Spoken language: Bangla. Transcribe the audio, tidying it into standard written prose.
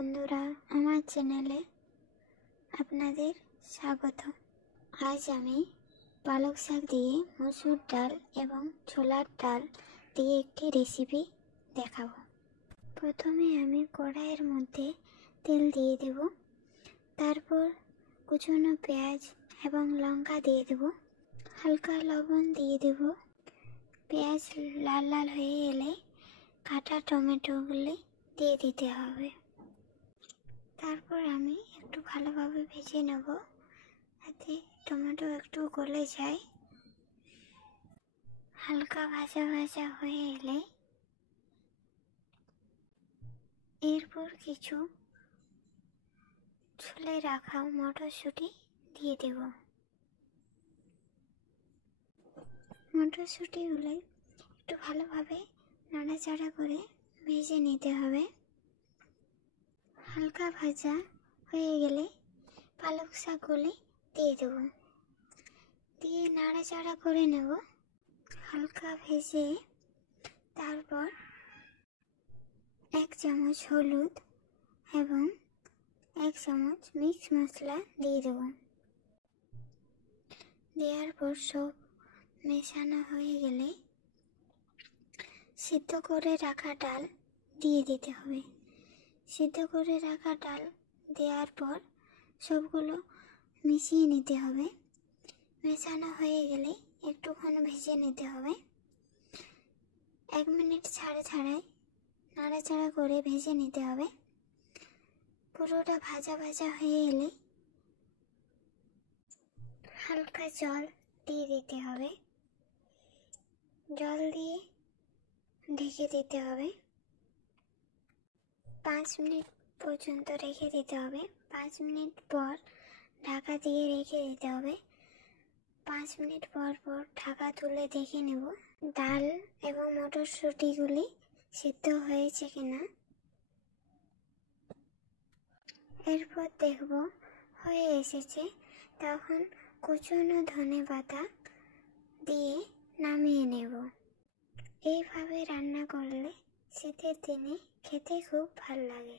বন্ধুরা, আমার চ্যানেলে আপনাদের স্বাগত। আজ আমি পালক শাক দিয়ে মসুর ডাল এবং ছোলার ডাল দিয়ে একটি রেসিপি দেখাবো। প্রথমে আমি কড়াইয়ের মধ্যে তেল দিয়ে দেব, তারপর কুচনো পেঁয়াজ এবং লঙ্কা দিয়ে দেব, হালকা লবণ দিয়ে দেব। পেঁয়াজ লাল লাল হয়ে এলে কাটা টমেটোগুলি দিয়ে দিতে হবে। তারপর আমি একটু ভালোভাবে ভেজে নেব যাতে টমেটো একটু গলে যায়। হালকা ভাজা ভাজা হয়ে এলে এরপর কিছু ছুলে রাখা মটরশুঁটি দিয়ে দেব। মটরশুঁটিগুলো একটু ভালোভাবে নাড়াচাড়া করে ভেজে নিতে হবে। হালকা ভাজা হয়ে গেলে পালক শাকগুলি দিয়ে দেব, দিয়ে নাড়াচাড়া করে নেব হালকা ভেজে। তারপর 1 চামচ হলুদ এবং 1 চামচ মিক্স মশলা দিয়ে দেব। দেওয়ার পর সব মেশানো হয়ে গেলে সিদ্ধ করে রাখা ডাল দিয়ে দিতে হবে। সিদ্ধ করে রাখা ডাল দেওয়ার পর সবগুলো মিশিয়ে নিতে হবে। মেশানো হয়ে গেলে একটুক্ষণ ভেজে নিতে হবে। 1 মিনিট ছাড়াই নাড়াচাড়া করে ভেজে নিতে হবে। পুরোটা ভাজা ভাজা হয়ে এলে হালকা জল দিয়ে দিতে হবে। জল দিয়ে ঢেকে দিতে হবে। 5 মিনিট পর্যন্ত রেখে দিতে হবে। 5 মিনিট পর ঢাকা দিয়ে রেখে দিতে হবে। 5 মিনিট পর ঢাকা তুলে দেখে নেব ডাল এবং মটরশুঁটিগুলি সিদ্ধ হয়েছে কিনা। এরপর দেখব হয়ে এসেছে, তখন কুচনো ধনেপাতা দিয়ে নামিয়ে নেব। এইভাবে রান্না করলে শীতের দিনে খেতে খুব ভালো লাগে।